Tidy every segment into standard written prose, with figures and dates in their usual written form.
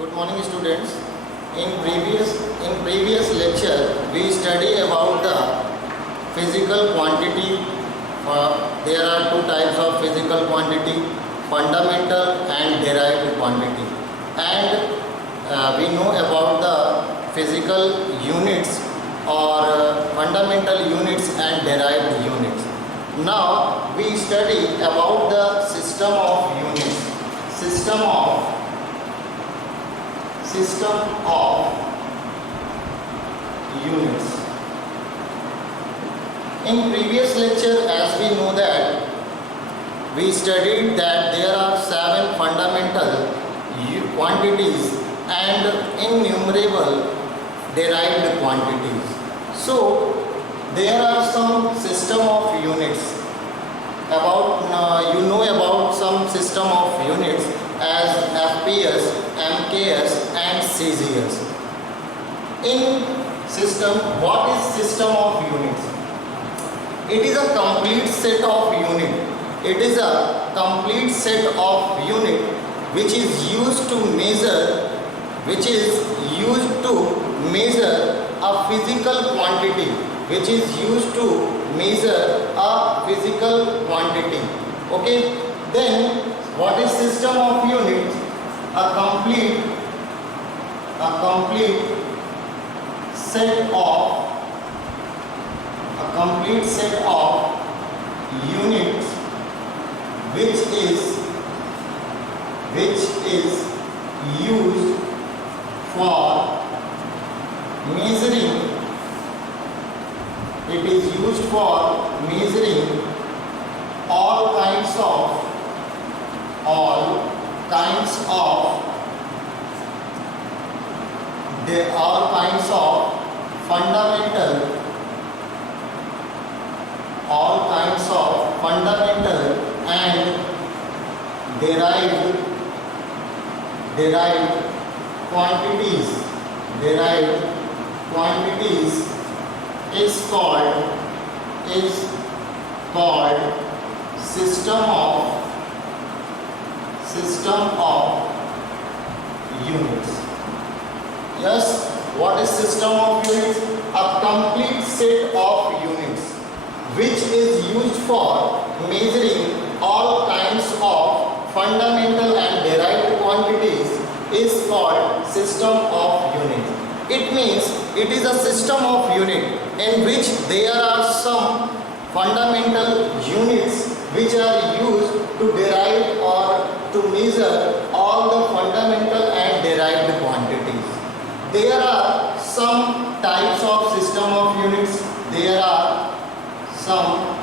Good morning, students. In previous lecture, we study about the physical quantity. There are two types of physical quantity: fundamental and derived quantity. And we know about the physical units or fundamental units and derived units. Now we study about the system of units. System of units. In previous lecture, as we know that we studied that there are 7 fundamental quantities and innumerable derived quantities. So there are some system of units. You know about some system of units as FPS, MKS and CGS. In system, what is system of units? It is a complete set of unit. It is a complete set of unit which is used to measure a physical quantity, Okay, then what is system of units? A complete set of units which is used for measuring. It is used for measuring all kinds of fundamental and derived quantities. Is called system of units. Yes, what is system of units? A complete set of units which is used for measuring all kinds of fundamental and derived quantities is called system of units. It means it is a system of unit in which there are some fundamental units which are used to derive or to measure all the fundamental and derived quantities. There are some types of system of units. There are some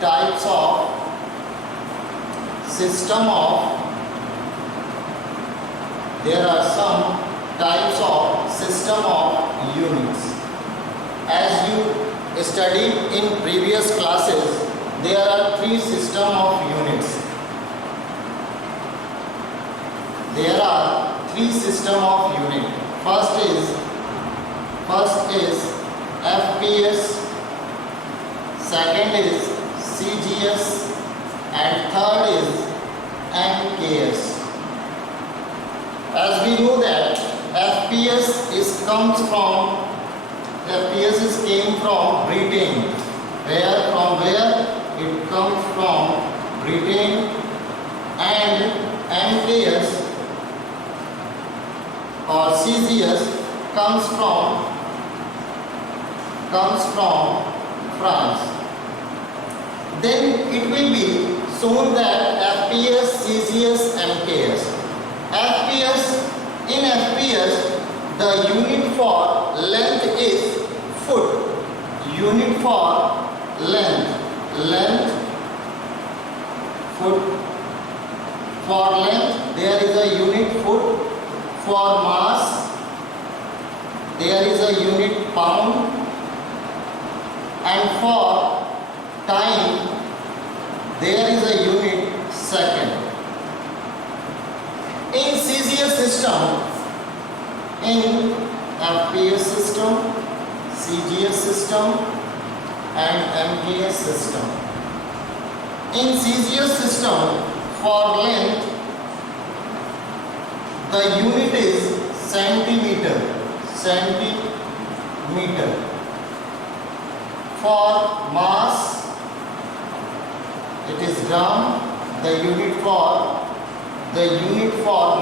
types of system of units. As you studied in previous classes, there are 3 system of units. First is FPS, second is CGS, and third is MKS. As we know that FPS came from Britain. It comes from Britain, and MKS or CGS comes from France. Then it will be shown that FPS, CGS, MKS. In FPS, the unit for length is foot. Unit for length, foot. For length, there is a unit foot. For mass, there is a unit pound. And for time, there is a unit second. In CGS system, in FPS system, CGS system and MKS system. In CGS system, for length The unit is centimeter. Centimeter. For mass, it is gram. The unit for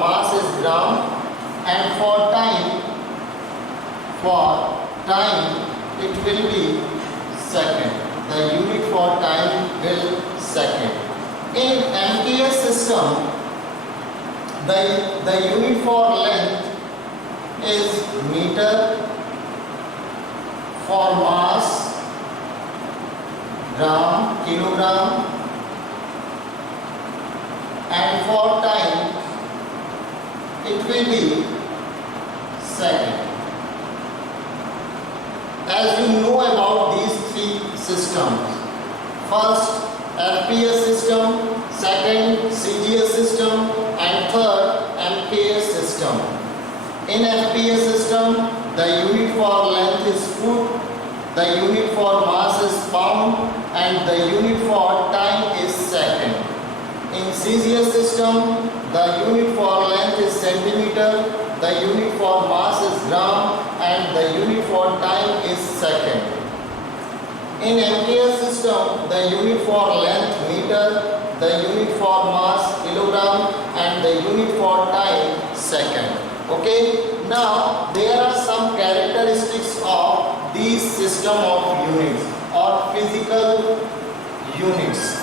mass is gram, and for time it will be second. The unit for time will second. In MPS system, the unit for length is meter. For mass, gram, kilogram, and for time it will be second. As you know about these three systems, first FPS system, second CGS system, and third MKS system. In FPS system, the unit for length is foot, the unit for mass is pound, and the unit for time is second. In CGS system, the unit for length is centimeter, the unit for mass is gram, and the unit for time is second. In MKS system, the unit for length meter, the unit for mass kilogram, and the unit for time second. Okay, now there are some characteristics of these system of units or physical units.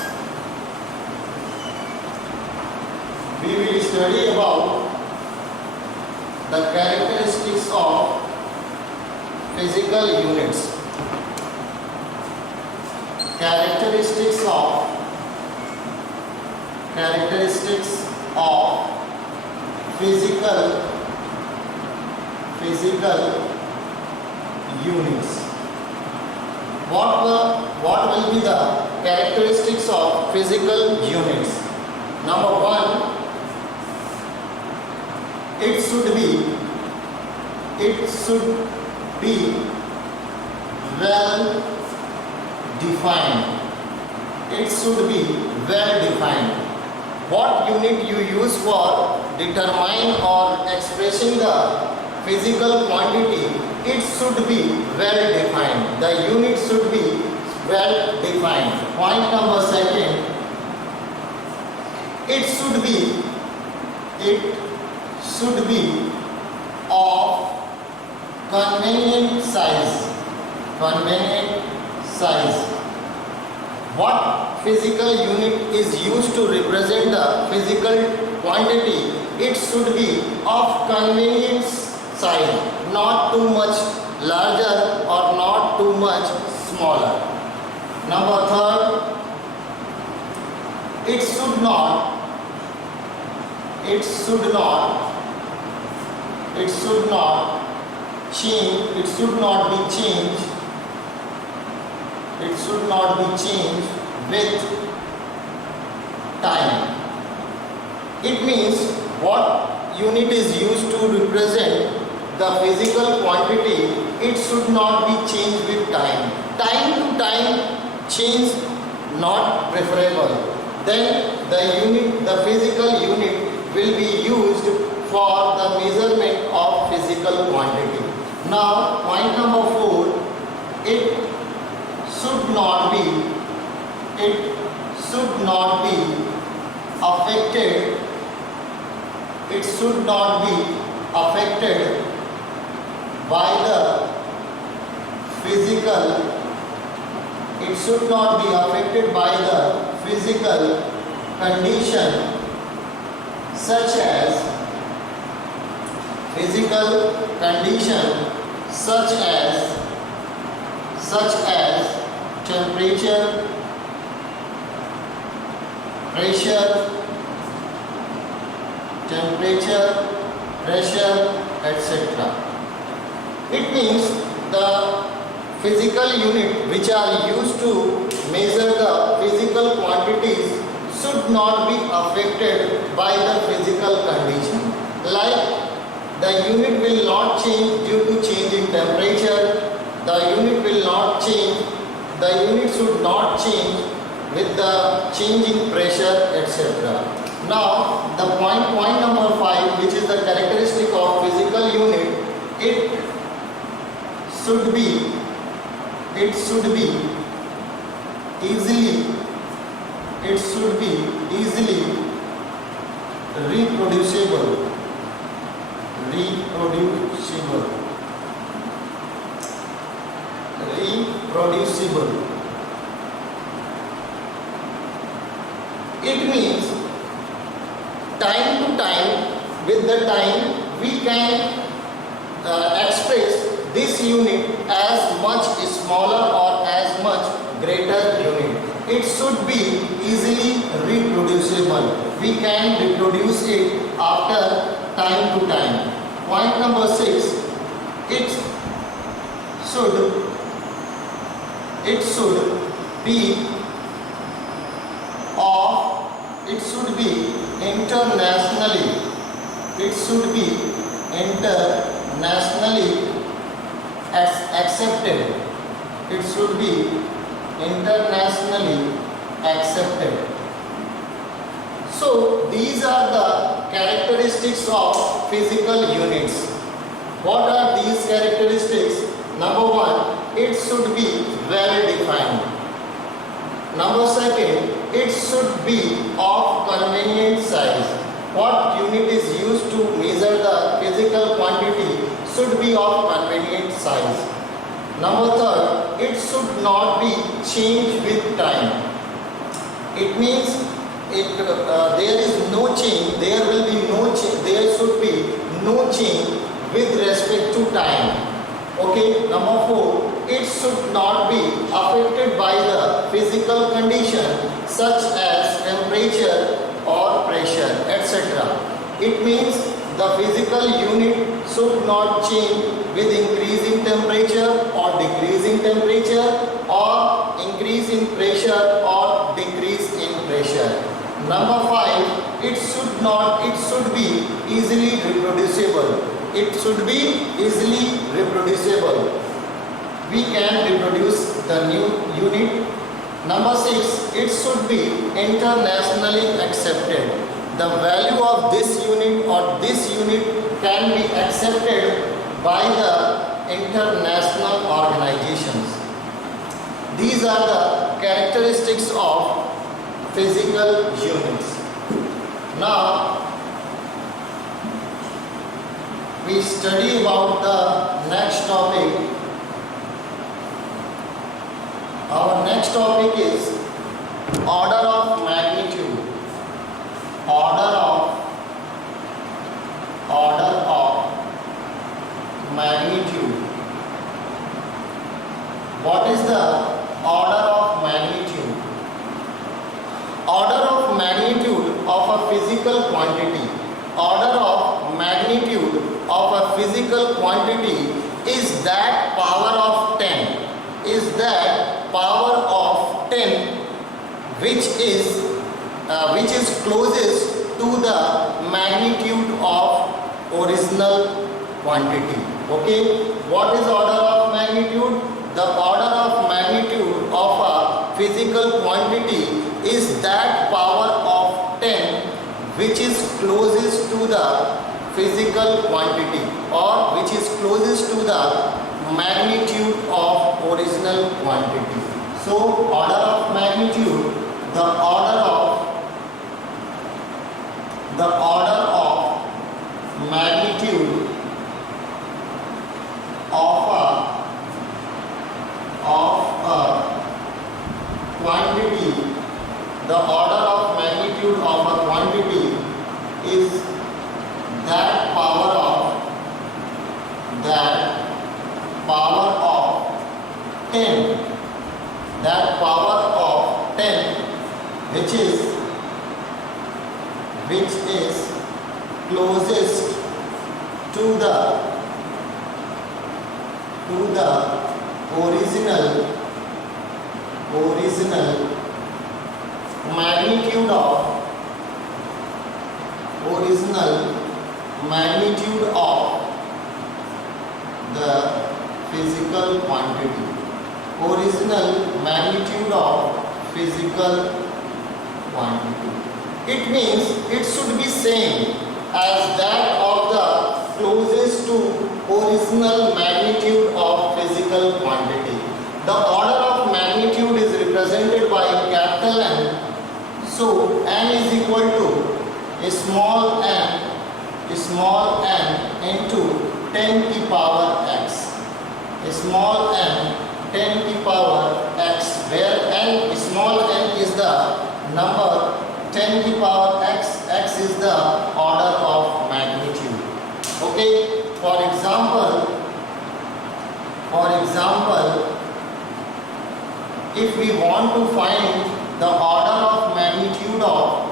We will study about the characteristics of physical units. Characteristics of physical units. What will be the characteristics of physical units? Number one, it should be well defined. It should be well defined. What unit you use for determining or expressing the physical quantity, it should be well defined. The unit should be well defined. Point number second, it should be of convenient size. What physical unit is used to represent the physical quantity? It should be of convenient size, not too much larger or not too much smaller. Number third, it should not be changed with time. It means what unit is used to represent the physical quantity, it should not be changed with time. Time to time change not preferable. Then the physical unit will be used for the measurement of physical quantity. Now point number 4, it should not be affected by the physical condition such as temperature, pressure, etc. It means the physical unit which are used to measure the physical quantities should not be affected by the physical condition. Like the unit will not change due to change in temperature, the unit should not change with the change in pressure, etc. Now the point number 5, which is the characteristic of physical unit, it should be easily reproducible. It means time to time, with the time, we can express this unit as much smaller or as much greater unit. It should be easily reproducible. We can reproduce it after time to time. Point number 6, it should be internationally accepted. It should be internationally accepted. So these are the characteristics of physical units. What are these characteristics? Number 1, it should be well defined. Number 2, it should be of convenient size. What unit is used to measure the physical quantity should be of convenient size. Number 3, it should not be changed with time. It means there is no change, there should be no change with respect to time. Okay, number 4, it should not be affected by the physical condition such as temperature or pressure, etc. It means the physical unit should not change with increasing temperature or decreasing temperature, or increase in pressure or decrease in pressure. Number 5, it should be easily reproducible. It should be easily reproducible. We can reproduce the new unit. Number 6, it should be internationally accepted. The value of this unit or this unit can be accepted by the international organizations. These are the characteristics of physical units. Now, we study about the next topic. Our next topic is order of magnitude. Order of magnitude. What is the order of magnitude? Order of magnitude of a physical quantity. Order of magnitude of a physical quantity is that power of 10. Is that power of 10 which is closest to the magnitude of original quantity. Okay, what is order of magnitude? The order of magnitude of a physical quantity is that power of 10 which is closest to the physical quantity, or which is closest to the magnitude of original quantity. So order of magnitude, the order of magnitude of a quantity, the order of magnitude of a quantity is that power of 10, that power of 10 which is closest to the original magnitude of the physical quantity. Original magnitude of physical quantity. It means it should be same as that of the closest to original magnitude of physical quantity. The order of magnitude is represented by capital N. So n is equal to a small n into 10 to the power x. A small n 10 to the power x, where n, small n is the number, 10 to the power x, x is the order of magnitude. Okay, for example, if we want to find the order of magnitude of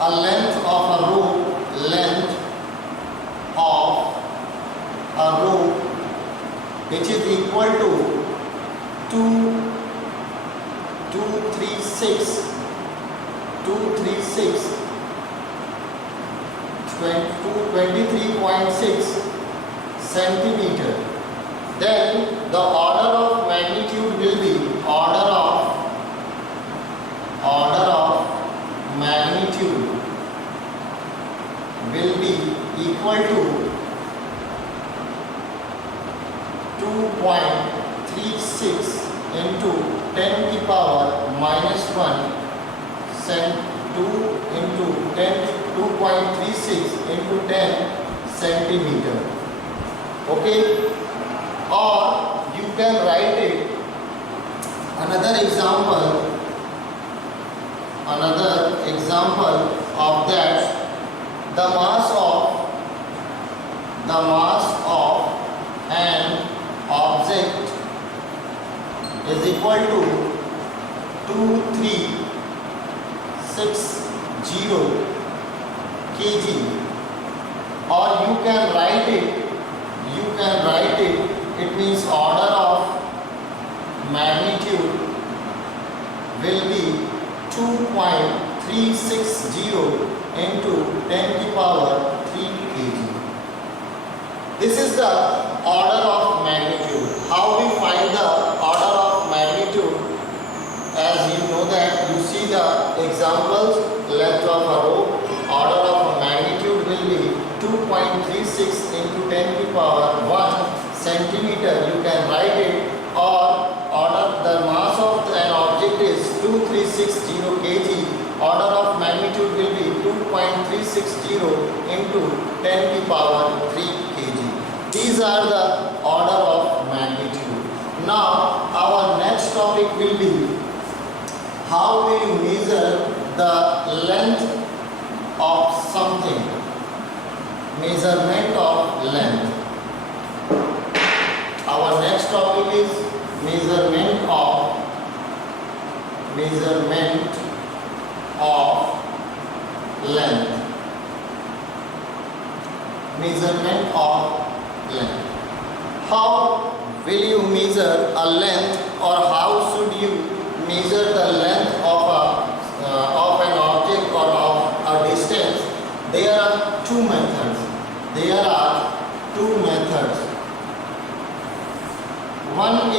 a length of a rope, length of a rope which is equal to 236 23.6 centimeter, then the order of magnitude will be order of magnitude will be equal to 2.36 into 10 to the power minus 1 2 into 2.36 into 10 centimeter. Okay, or you can write it another example of that. The mass of an object is equal to 2360 kg, or you can write it, it means order of magnitude will be 2.360 into 10 to the power 3 kg. This is the order of magnitude. How we find the order of magnitude? As you know that you see the examples, length of a rope, order of magnitude will be 2.36 into 10 to the power 1 centimeter. You can write it, or the mass of an object is 2360 kg. Order of magnitude will be 2.360 into 10 to the power 3 kg. These are the order of magnitude. Now our next topic will be how will you measure the length of something? Measurement of length. Our next topic is measurement of length. Measurement of length. How will you measure a length, or how should you measure the length of an object or of a distance? There are two methods. One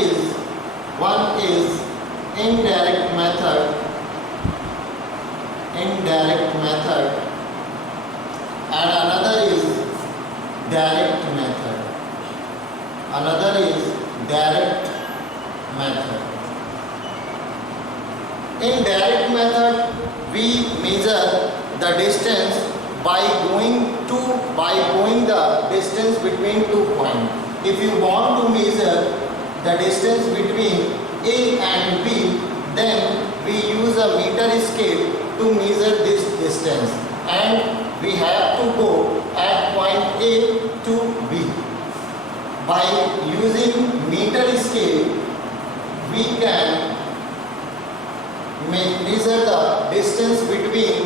is indirect method, and another is direct method. In direct method, we measure the distance by going the distance between 2 points. If you want to measure the distance between A and B, then we use a meter scale to measure this distance, and we have to go at point A to B. By using meter scale, we can measure the distance between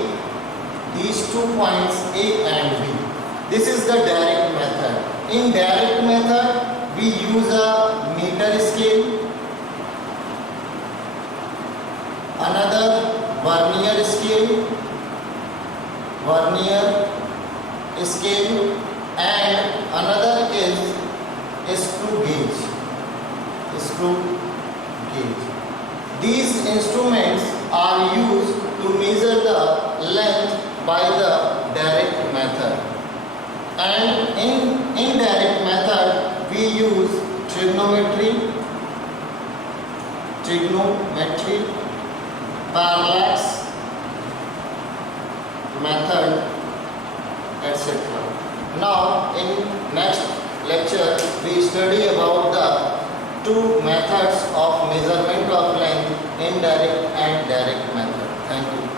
these 2 points A and B. This is the direct method. In direct method, we use a meter scale, another vernier scale, and another is screw gauge. These instruments are used to measure the length by the direct method. And in indirect method we use trigonometry, parallax method, etc. Now in next lecture we study about the two methods of measurement of length, indirect and direct method. Thank you.